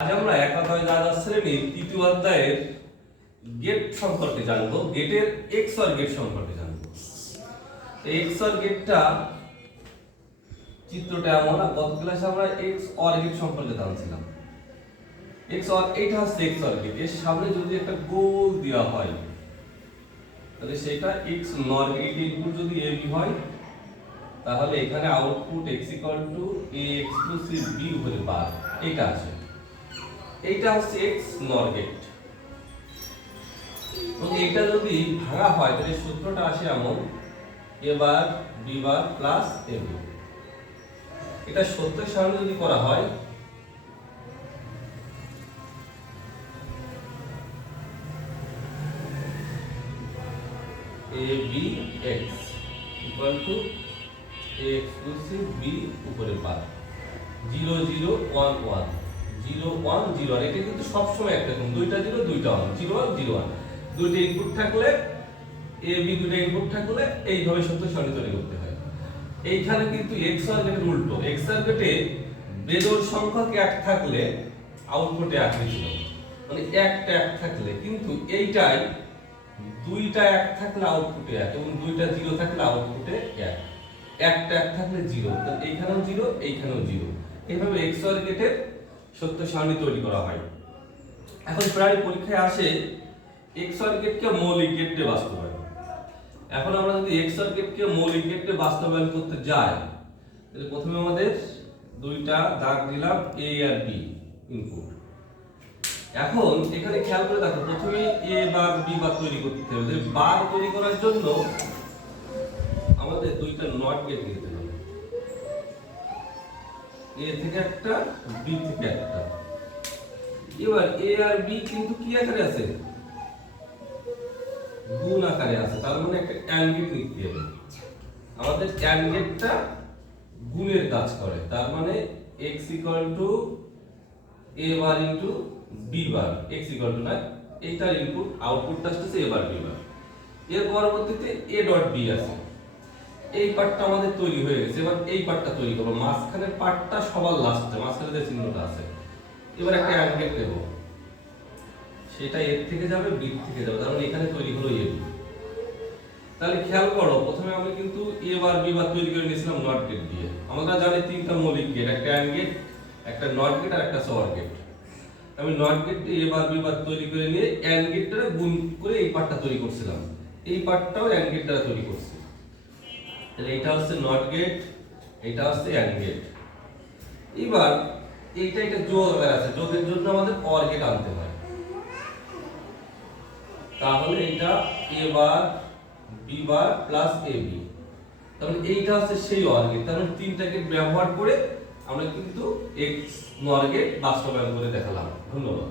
আজ আমরা একাদশ দ্বাদশ শ্রেণীর তৃতীয় অধ্যায়ের গেট সম্পর্কে জানবো। গেটের এক্সঅর গেট সম্পর্কে জানবো। এক্সঅর গেটটা চিত্রটা এমন, গত ক্লাসে আমরা এক্সঅর গেট সম্পর্কে জানছিলাম। এক্সঅর, এটা হচ্ছে এক্সঅর গেট। এর সামনে যদি একটা গোল দেওয়া হয় তাহলে সেটা এক্স নর গেট ইনপুট যদি এবি হয় তাহলে এখানে output X equal to A exclusive B উপরে বার, এটা আছে। এইটা হচ্ছে এক্স নর গেট। তো এটা যদি ভাঙা হয় তাহলে সূত্রটা আসে এমন, A bar B bar plus A B. এটা সত্যের সামনে যদি করা হয় A B X equal to A exclusive B উপরে বার 0 0 1 1 0 1 0 1। এটা কিন্তু সবসময় একরকম, দুইটা 0 দুইটা 1 0 1 0 1। দুইটা ইনপুট থাকলে এ বি, দুইটা ইনপুট থাকলে এইভাবে সত্য সারণী তৈরি করতে হয়। এইখানে কিন্তু এক্সঅর গেটের উল্টো। এক্সঅর গেটে বেজোড় সংখ্যক 1 থাকলে আউটপুটে 1 ছিল, মানে একটা 1 থাকলে, কিন্তু এইটাই দুইটা 1 থাকলে আউটপুটে 1 এবং দুইটা 0 থাকলে আউটপুটে 1। একটা 1 থাকলে 0, তাহলে এইখানেও 0 এইখানেও 0। এইভাবে এক্সঅর গেটের সত্য সারণী তৈরি করা হয়। এখন প্রায় পরীক্ষায় আসে এক্সঅর গেটকে মৌলিক গেটে বাস্তবায়ন। এখন আমরা যদি এক্সঅর গেটকে মৌলিক গেটে বাস্তবায়ন করতে যাই তাহলে প্রথমে আমাদের দুইটা দাগ দিলাম এ আর বি ইনপুট। এখন এখানে খেয়াল করে দেখো, প্রথমে এ বার বি বার তৈরি করতে হবে। বার তৈরি করার জন্য আমাদের দুইটা নট গেট নিতে হবে, এ থেকে একটা বি থেকে একটা। এবার এ আর বি কিন্তু কি আকারে আছে? গুণ আকারে আছে, তার মানে একটা অ্যান্ড গেট নিতে হবে। আমাদের অ্যান্ড গেটটা গুণের কাজ করে, তার মানে x equal to a bar into b bar. x equal to না, এইটার ইনপুট আউটপুটটা আসছে a বার b বার। এর পরবর্তীতে a ডট b আছে। এই পার্টটা আমাদের তৈরি হয়ে গেছে। এবার এই পার্টটা তৈরি করব। মাঝখানের পার্টটা সবার লাস্টে, মাঝখানে যে চিহ্নটা আছে। এবার একটা অ্যান্ড গেট নেব, সেটা এর থেকে যাবে বি থেকে যাবে, তার মানে এখানে তৈরি হলো এ বি। তাহলে খেয়াল করো, প্রথমে আমি কিন্তু এ বার বি বার তৈরি করে নিয়েছিলাম নট গেট দিয়ে। আমরা জানি তিনটা মৌলিক গেট, একটা অ্যান্ড গেট, একটা নট গেট আর একটা সর গেট। আমি নট গেট দিয়ে এ বার বি বার তৈরি করে নিয়ে অ্যান্ড গেটটা গুণ করে এই পার্টটা তৈরি করছিলাম। এই পার্টটাও অ্যান্ড গেট দ্বারা তৈরি করছি। তাহলে এটা হচ্ছে নট গেট, এটা হচ্ছে অ্যান্ড গেট। এবার এইটা যোগ আকারে আছে, যোগের জন্য আমাদের অর গেট আনতে হয়। তাহলে এটা এ bar B bar plus A B, তাহলে এইটা হচ্ছে সেই অর গেট। তাহলে তিনটা গেট ব্যবহার করে আমরা কিন্তু এক্স নর গেট বাস্তবায়ন করে দেখালাম। ধন্যবাদ।